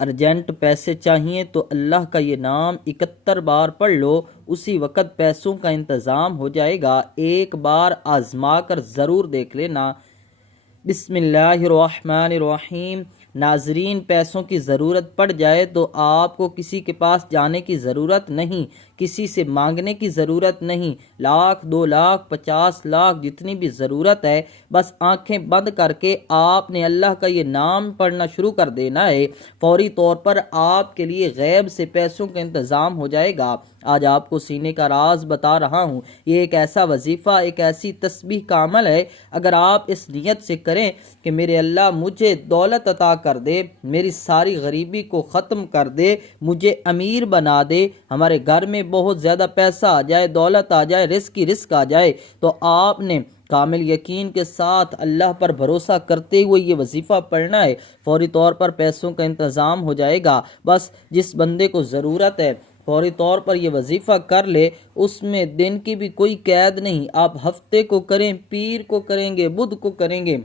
Urgent پیسے چاہیے تو اللہ کا یہ نام 71 بار پڑھ لو، اسی وقت پیسوں کا انتظام ہو جائے گا۔ ایک بار آزما کر ضرور دیکھ لینا۔ بسم اللہ الرحمن الرحیم۔ ناظرین، پیسوں کی ضرورت پڑ جائے تو آپ کو کسی کے پاس جانے کی ضرورت نہیں، کسی سے مانگنے کی ضرورت نہیں۔ 1,00,000 2,00,000 50 لاکھ جتنی بھی ضرورت ہے، بس آنکھیں بند کر کے آپ نے اللہ کا یہ نام پڑھنا شروع کر دینا ہے، فوری طور پر آپ کے لیے غیب سے پیسوں کا انتظام ہو جائے گا۔ آج آپ کو سینے کا راز بتا رہا ہوں۔ یہ ایک ایسا وظیفہ، ایک ایسی تسبیح کا عمل ہے، اگر آپ اس نیت سے کریں کہ میرے اللہ مجھے دولت عطا کر دے، میری ساری غریبی کو ختم کر دے، مجھے امیر بنا دے، ہمارے گھر میں بہت زیادہ پیسہ آ جائے، دولت آ جائے، رزق کی رزق آ جائے، تو آپ نے کامل یقین کے ساتھ اللہ پر بھروسہ کرتے ہوئے یہ وظیفہ پڑھنا ہے، فوری طور پر پیسوں کا انتظام ہو جائے گا۔ بس جس بندے کو ضرورت ہے فوری طور پر یہ وظیفہ کر لے، اس میں دن کی بھی کوئی قید نہیں، آپ ہفتے کو کریں، پیر کو کریں گے، بدھ کو کریں گے،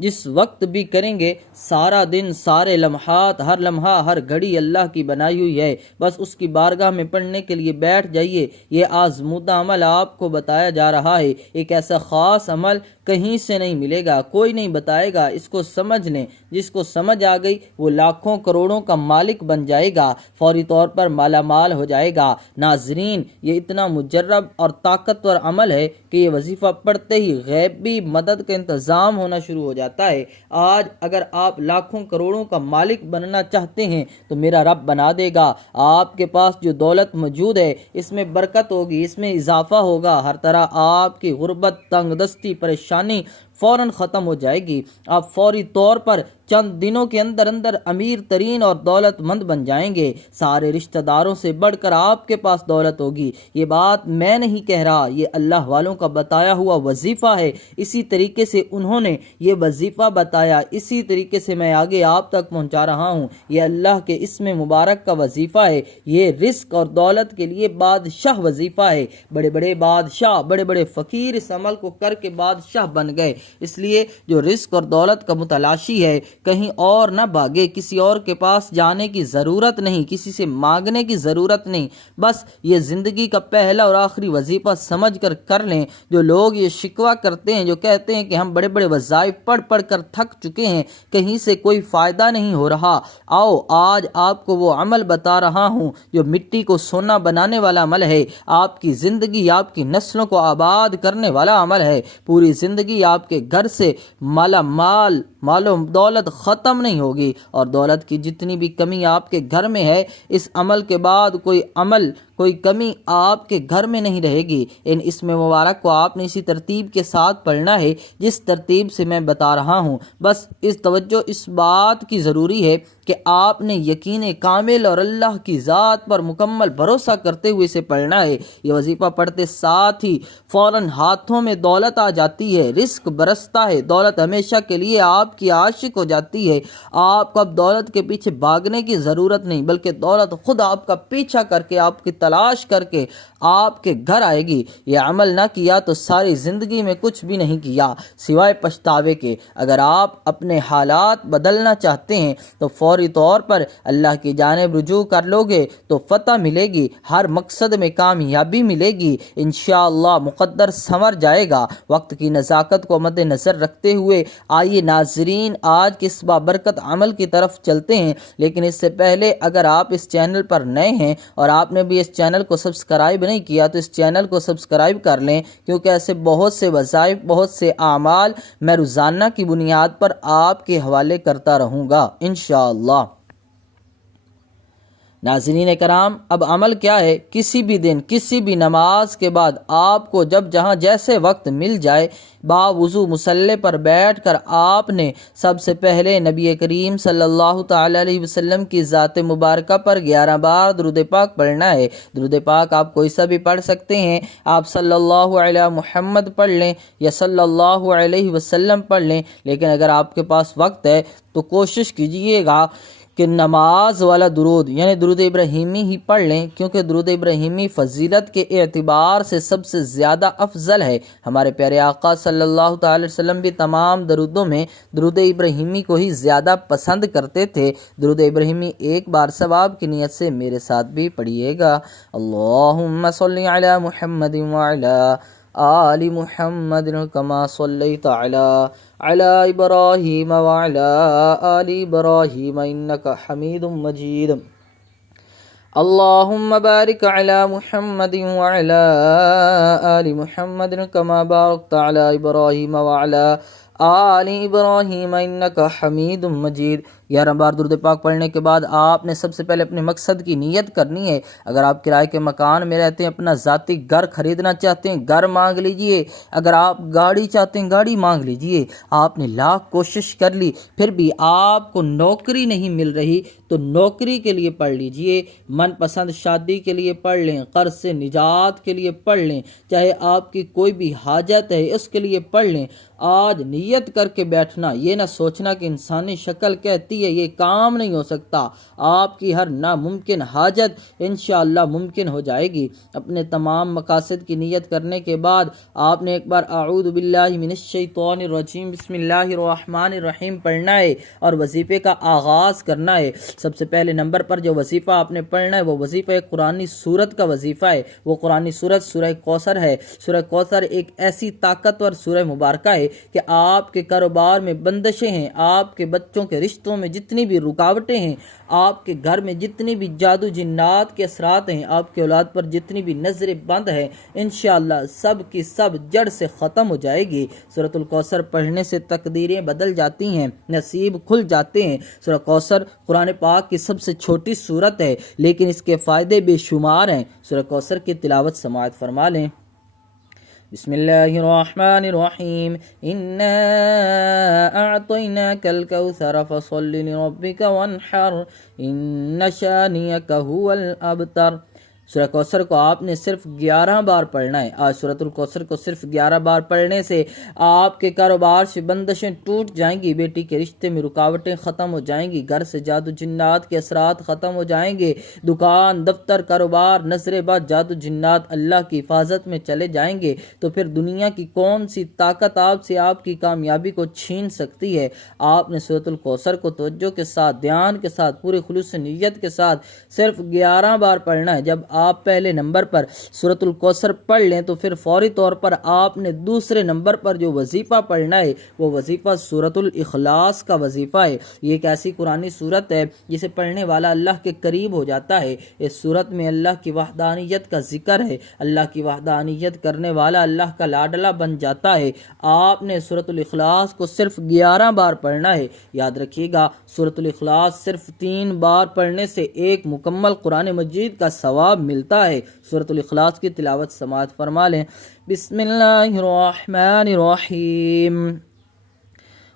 جس وقت بھی کریں گے، سارا دن، سارے لمحات، ہر لمحہ، ہر گھڑی اللہ کی بنائی ہوئی ہے، بس اس کی بارگاہ میں پڑھنے کے لیے بیٹھ جائیے۔ یہ آزمودہ عمل آپ کو بتایا جا رہا ہے، ایک ایسا خاص عمل کہیں سے نہیں ملے گا، کوئی نہیں بتائے گا، اس کو سمجھ لیں، جس کو سمجھ آ گئی وہ لاکھوں کروڑوں کا مالک بن جائے گا، فوری طور پر مالا مال ہو جائے گا۔ ناظرین، یہ اتنا مجرب اور طاقتور عمل ہے کہ یہ وظیفہ پڑھتے ہی غیبی مدد کا انتظام ہونا شروع ہو جاتا ہے۔ آج اگر آپ لاکھوں کروڑوں کا مالک بننا چاہتے ہیں تو میرا رب بنا دے گا۔ آپ کے پاس جو دولت موجود ہے اس میں برکت ہوگی، اس میں اضافہ ہوگا، ہر طرح آپ کی غربت، تنگ دستی، پریشانی فوراً ختم ہو جائے گی۔ آپ فوری طور پر چند دنوں کے اندر اندر امیر ترین اور دولت مند بن جائیں گے، سارے رشتہ داروں سے بڑھ کر آپ کے پاس دولت ہوگی۔ یہ بات میں نہیں کہہ رہا، یہ اللہ والوں کا بتایا ہوا وظیفہ ہے، اسی طریقے سے انہوں نے یہ وظیفہ بتایا، اسی طریقے سے میں آگے آپ تک پہنچا رہا ہوں۔ یہ اللہ کے اسم مبارک کا وظیفہ ہے، یہ رزق اور دولت کے لیے بادشاہ وظیفہ ہے۔ بڑے بڑے بادشاہ، بڑے بڑے فقیر اس عمل کو کر کے بادشاہ بن گئے، اس لیے جو رزق اور دولت کا متلاشی ہے کہیں اور نہ بھاگے، کسی اور کے پاس جانے کی ضرورت نہیں، کسی سے مانگنے کی ضرورت نہیں، بس یہ زندگی کا پہلا اور آخری وظیفہ سمجھ کر لیں۔ جو لوگ یہ شکوہ کرتے ہیں، جو کہتے ہیں کہ ہم بڑے بڑے وظائف پڑھ کر تھک چکے ہیں، کہیں سے کوئی فائدہ نہیں ہو رہا، آؤ آج آپ کو وہ عمل بتا رہا ہوں جو مٹی کو سونا بنانے والا عمل ہے، آپ کی زندگی، آپ کی نسلوں کو آباد کرنے والا عمل ہے۔ پوری زندگی آپ کے گھر سے مال و دولت ختم نہیں ہوگی، اور دولت کی جتنی بھی کمی آپ کے گھر میں ہے، اس عمل کے بعد کوئی کمی آپ کے گھر میں نہیں رہے گی۔ ان اسم مبارک کو آپ نے اسی ترتیب کے ساتھ پڑھنا ہے جس ترتیب سے میں بتا رہا ہوں، بس اس توجہ اس بات کی ضروری ہے کہ آپ نے یقین کامل اور اللہ کی ذات پر مکمل بھروسہ کرتے ہوئے اسے پڑھنا ہے۔ یہ وظیفہ پڑھتے ساتھ ہی فوراً ہاتھوں میں دولت آ جاتی ہے، رزق برستا ہے، دولت ہمیشہ کے لیے آپ کی عاشق ہو جاتی ہے۔ آپ کو اب دولت کے پیچھے بھاگنے کی ضرورت نہیں، بلکہ دولت خود آپ کا پیچھا کر کے، آپ کی تلاش کر کے آپ کے گھر آئے گی۔ یہ عمل نہ کیا تو ساری زندگی میں کچھ بھی نہیں کیا سوائے پچھتاوے کے۔ اگر آپ اپنے حالات بدلنا چاہتے ہیں تو فوری طور پر اللہ کی جانب رجوع کر لو گے تو فتح ملے گی، ہر مقصد میں کامیابی ملے گی، انشاءاللہ مقدر سنور جائے گا۔ وقت کی نزاکت کو مد نظر رکھتے ہوئے آئیے ناظرین آج کے اس بابرکت عمل کی طرف چلتے ہیں، لیکن اس سے پہلے اگر آپ اس چینل پر نئے ہیں اور آپ نے بھی اس چینل کو سبسکرائب نہیں کیا تو اس چینل کو سبسکرائب کر لیں، کیونکہ ایسے بہت سے وظائف، بہت سے اعمال میں روزانہ کی بنیاد پر آپ کے حوالے کرتا رہوں گا انشاءاللہ۔ ناظرین کرام، اب عمل کیا ہے؟ کسی بھی دن، کسی بھی نماز کے بعد آپ کو جب جہاں جیسے وقت مل جائے، باوضو مصلی پر بیٹھ کر آپ نے سب سے پہلے نبی کریم صلی اللہ تعالی علیہ وسلم کی ذات مبارکہ پر 11 بار درود پاک پڑھنا ہے۔ درود پاک آپ کوئی سا بھی پڑھ سکتے ہیں، آپ صلی اللہ علیہ محمد پڑھ لیں یا صلی اللہ علیہ وسلم پڑھ لیں، لیکن اگر آپ کے پاس وقت ہے تو کوشش کیجئے گا کہ نماز والا درود یعنی درود ابراہیمی ہی پڑھ لیں، کیونکہ درود ابراہیمی فضیلت کے اعتبار سے سب سے زیادہ افضل ہے۔ ہمارے پیارے آقا صلی اللہ تعالی وسلم بھی تمام درودوں میں درود ابراہیمی کو ہی زیادہ پسند کرتے تھے۔ درود ابراہیمی ایک بار ثواب کی نیت سے میرے ساتھ بھی پڑھیے گا۔ اللہم صلی علی محمد وعلی آل محمد کما صلیت علی ابراہیم وعلی آل ابراہیم انک حمید مجید۔ اللہم بارک علی محمد وعلی آل محمد کما بارکت علی ابراہیم وعلی آل ابراہیم انک حمید مجید۔ 11 بار درود پاک پڑھنے کے بعد آپ نے سب سے پہلے اپنے مقصد کی نیت کرنی ہے۔ اگر آپ کرائے کے مکان میں رہتے ہیں، اپنا ذاتی گھر خریدنا چاہتے ہیں، گھر مانگ لیجئے۔ اگر آپ گاڑی چاہتے ہیں، گاڑی مانگ لیجئے۔ آپ نے لاکھ کوشش کر لی، پھر بھی آپ کو نوکری نہیں مل رہی تو نوکری کے لیے پڑھ لیجئے۔ من پسند شادی کے لیے پڑھ لیں، قرض سے نجات کے لیے پڑھ لیں، چاہے آپ کی کوئی بھی حاجت ہے اس کے لیے پڑھ لیں۔ آج نیت کر کے بیٹھنا، یہ نہ سوچنا کہ انسانی شکل کہتی ہے یہ کام نہیں ہو سکتا۔ آپ کی ہر ناممکن حاجت انشاءاللہ ممکن ہو جائے گی۔ اپنے تمام مقاصد کی نیت کرنے کے بعد آپ نے ایک بار اعوذ باللہ من الشیطان الرجیم بسم اللہ الرحمن الرحیم پڑھنا ہے اور وظیفے کا آغاز کرنا ہے۔ سب سے پہلے نمبر پر جو وظیفہ آپ نے پڑھنا ہے وہ وظیفہ قرآنی سورت کا وظیفہ ہے۔ وہ قرآنی سورت سورہ کوثر ہے۔ سورہ کوثر ایک ایسی طاقتور سورہ مبارکہ ہے کہ آپ کے کاروبار میں بندشیں ہیں، آپ کے بچوں کے رشتوں میں جتنی بھی رکاوٹیں ہیں، آپ کے گھر میں جتنی بھی جادو جنات کے اثرات ہیں، آپ کے اولاد پر جتنی بھی نظریں بند ہیں، انشاءاللہ سب کی سب جڑ سے ختم ہو جائے گی۔ سورۃ الکوثر پڑھنے سے تقدیریں بدل جاتی ہیں، نصیب کھل جاتے ہیں۔ سورہ کوثر قرآن پاک کی سب سے چھوٹی سورت ہے لیکن اس کے فائدے بے شمار ہیں۔ سورہ کوثر کی تلاوت سماعت فرما لیں۔ بسم اللہ الرحمن الرحیم انا اعطیناک الکوثر فصل لربک وانحر ان شانئک هو الابتر۔ سورہ کوثر کو آپ نے صرف 11 بار پڑھنا ہے۔ آج سورۃ الکوثر کو صرف 11 بار پڑھنے سے آپ کے کاروبار سے بندشیں ٹوٹ جائیں گی، بیٹی کے رشتے میں رکاوٹیں ختم ہو جائیں گی، گھر سے جادو جنات کے اثرات ختم ہو جائیں گے، دکان دفتر کاروبار نظر بد جادو جنات اللہ کی حفاظت میں چلے جائیں گے۔ تو پھر دنیا کی کون سی طاقت آپ سے آپ کی کامیابی کو چھین سکتی ہے؟ آپ نے سورۃ الکوثر کو توجہ کے ساتھ، دھیان کے ساتھ، پورے خلوص نیت کے ساتھ صرف 11 بار پڑھنا ہے۔ جب آپ پہلے نمبر پر سورۃ الکوثر پڑھ لیں تو پھر فوری طور پر آپ نے دوسرے نمبر پر جو وظیفہ پڑھنا ہے وہ وظیفہ سورۃ الاخلاص کا وظیفہ ہے۔ یہ ایک ایسی قرآنی سورت ہے جسے پڑھنے والا اللہ کے قریب ہو جاتا ہے۔ اس سورت میں اللہ کی وحدانیت کا ذکر ہے، اللہ کی وحدانیت کرنے والا اللہ کا لاڈلا بن جاتا ہے۔ آپ نے سورۃ الاخلاص کو صرف 11 بار پڑھنا ہے۔ یاد رکھیے گا سورۃ الاخلاص صرف 3 بار پڑھنے سے ایک مکمل قرآن مجید کا ثواب ملتا ہے۔ سورۃ الاخلاص کی تلاوت سماعت فرما لیں۔ بسم اللہ الرحمن الرحیم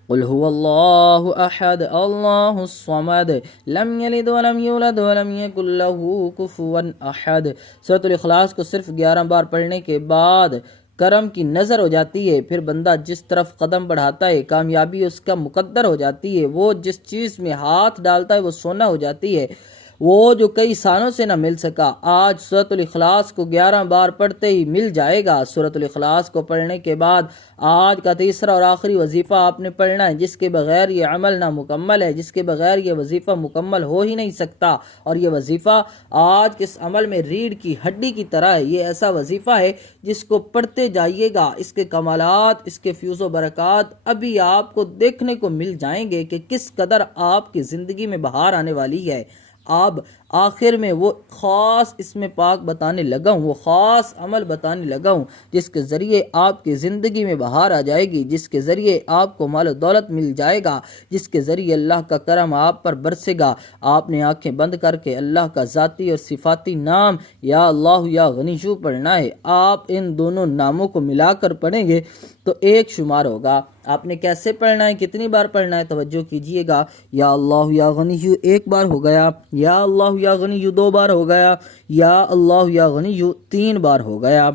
قل هو اللہ احد اللہ الصمد لم یلد ولم یولد ولم یکن له کفوا احد۔ سورۃ الاخلاص کو صرف 11 بار پڑھنے کے بعد کرم کی نظر ہو جاتی ہے، پھر بندہ جس طرف قدم بڑھاتا ہے کامیابی اس کا مقدر ہو جاتی ہے، وہ جس چیز میں ہاتھ ڈالتا ہے وہ سونا ہو جاتی ہے، وہ جو کئی سالوں سے نہ مل سکا آج سورۃ الاخلاص کو 11 بار پڑھتے ہی مل جائے گا۔ سورۃ الاخلاص کو پڑھنے کے بعد آج کا تیسرا اور آخری وظیفہ آپ نے پڑھنا ہے، جس کے بغیر یہ عمل نامکمل ہے، جس کے بغیر یہ وظیفہ مکمل ہو ہی نہیں سکتا، اور یہ وظیفہ آج کے اس عمل میں ریڑھ کی ہڈی کی طرح ہے۔ یہ ایسا وظیفہ ہے جس کو پڑھتے جائیے گا، اس کے کمالات، اس کے فیوز و برکات ابھی آپ کو دیکھنے کو مل جائیں گے کہ کس قدر آپ کی زندگی میں بہار آنے والی ہے۔ اب آخر میں وہ خاص اسم پاک بتانے لگا ہوں، وہ خاص عمل بتانے لگا ہوں جس کے ذریعے آپ کی زندگی میں بہار آ جائے گی، جس کے ذریعے آپ کو مال و دولت مل جائے گا، جس کے ذریعے اللہ کا کرم آپ پر برسے گا۔ آپ نے آنکھیں بند کر کے اللہ کا ذاتی اور صفاتی نام یا اللہ یا غنیو پڑھنا ہے۔ آپ ان دونوں ناموں کو ملا کر پڑھیں گے تو ایک شمار ہوگا۔ آپ نے کیسے پڑھنا ہے، کتنی بار پڑھنا ہے، توجہ کیجئے گا۔ یا اللہ یا غنیو 1 بار ہو گیا، یا اللہ یا غنیو 2 بار ہو گیا، یا اللہ یا غنیو 3 بار ہو گیا۔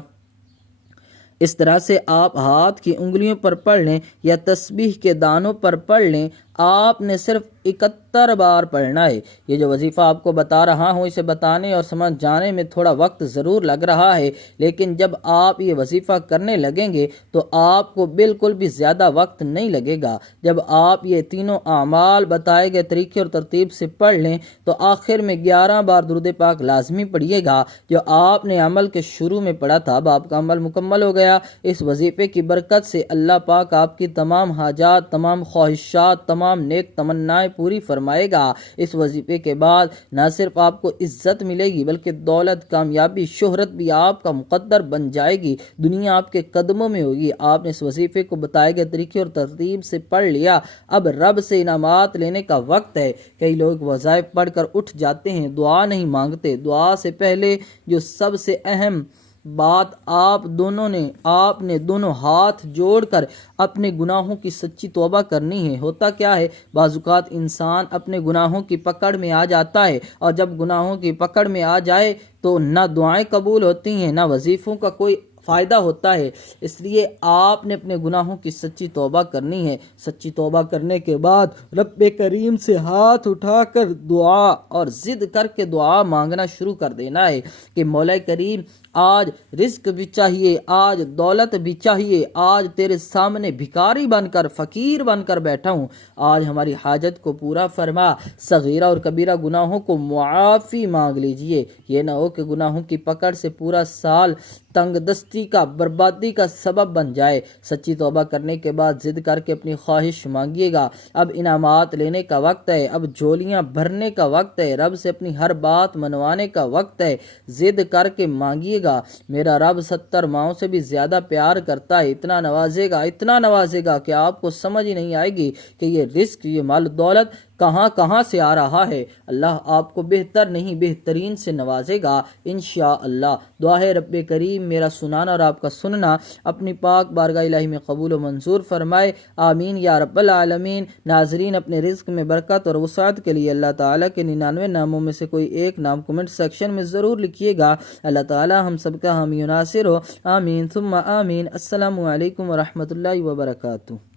اس طرح سے آپ ہاتھ کی انگلیوں پر پڑھ لیں یا تسبیح کے دانوں پر پڑھ لیں۔ آپ نے صرف 71 بار پڑھنا ہے۔ یہ جو وظیفہ آپ کو بتا رہا ہوں اسے بتانے اور سمجھ جانے میں تھوڑا وقت ضرور لگ رہا ہے، لیکن جب آپ یہ وظیفہ کرنے لگیں گے تو آپ کو بالکل بھی زیادہ وقت نہیں لگے گا۔ جب آپ یہ تینوں اعمال بتائے گئے طریقے اور ترتیب سے پڑھ لیں تو آخر میں 11 بار درود پاک لازمی پڑھیے گا جو آپ نے عمل کے شروع میں پڑھا تھا۔ اب آپ کا عمل مکمل ہو گیا۔ اس وظیفے کی برکت سے اللہ پاک آپ کی تمام حاجات، تمام خواہشات، تمام نیک تمنائیں پوری فرمائے گا۔ اس وظیفے کے بعد نہ صرف آپ کو عزت ملے گی بلکہ دولت، کامیابی، شہرت بھی آپ کا مقدر بن جائے گی۔ دنیا آپ کے قدموں میں ہوگی۔ آپ نے اس وظیفے کو بتائے گئے طریقے اور ترتیب سے پڑھ لیا۔ اب رب سے انعامات لینے کا وقت ہے۔ کئی لوگ وظائف پڑھ کر اٹھ جاتے ہیں، دعا نہیں مانگتے۔ دعا سے پہلے جو سب سے اہم بات آپ نے دونوں ہاتھ جوڑ کر اپنے گناہوں کی سچی توبہ کرنی ہے۔ ہوتا کیا ہے، بعض اوقات انسان اپنے گناہوں کی پکڑ میں آ جاتا ہے، اور جب گناہوں کی پکڑ میں آ جائے تو نہ دعائیں قبول ہوتی ہیں، نہ وظیفوں کا کوئی فائدہ ہوتا ہے۔ اس لیے آپ نے اپنے گناہوں کی سچی توبہ کرنی ہے۔ سچی توبہ کرنے کے بعد رب کریم سے ہاتھ اٹھا کر دعا اور ضد کر کے دعا مانگنا شروع کر دینا ہے کہ مولا کریم آج رزق بھی چاہیے، آج دولت بھی چاہیے، آج تیرے سامنے بھکاری بن کر، فقیر بن کر بیٹھا ہوں، آج ہماری حاجت کو پورا فرما۔ صغیرہ اور کبیرہ گناہوں کو معافی مانگ لیجئے۔ یہ نہ ہو کہ گناہوں کی پکڑ سے پورا سال تنگ دستی کا، بربادی کا سبب بن جائے۔ سچی توبہ کرنے کے بعد ضد کر کے اپنی خواہش مانگیے گا۔ اب انعامات لینے کا وقت ہے، اب جھولیاں بھرنے کا وقت ہے، رب سے اپنی ہر بات منوانے کا وقت ہے۔ ضد کر کے مانگیے گا۔ میرا رب 70 ماؤں سے بھی زیادہ پیار کرتا ہے، اتنا نوازے گا کہ آپ کو سمجھ ہی نہیں آئے گی کہ یہ رزق، یہ مال دولت کہاں سے آ رہا ہے۔ اللہ آپ کو بہتر نہیں بہترین سے نوازے گا انشاءاللہ۔ دعا ہے رب کریم میرا سنانا اور آپ کا سننا اپنی پاک بارگاہ الہی میں قبول و منظور فرمائے، آمین یا رب العالمین۔ ناظرین، اپنے رزق میں برکت اور وسعت کے لیے اللہ تعالیٰ کے 99 ناموں میں سے کوئی ایک نام کمنٹ سیکشن میں ضرور لکھیے گا۔ اللہ تعالیٰ ہم سب کا حامی و ناصر ہو، آمین ثم آمین۔ السلام علیکم ورحمۃ اللہ وبرکاتہ۔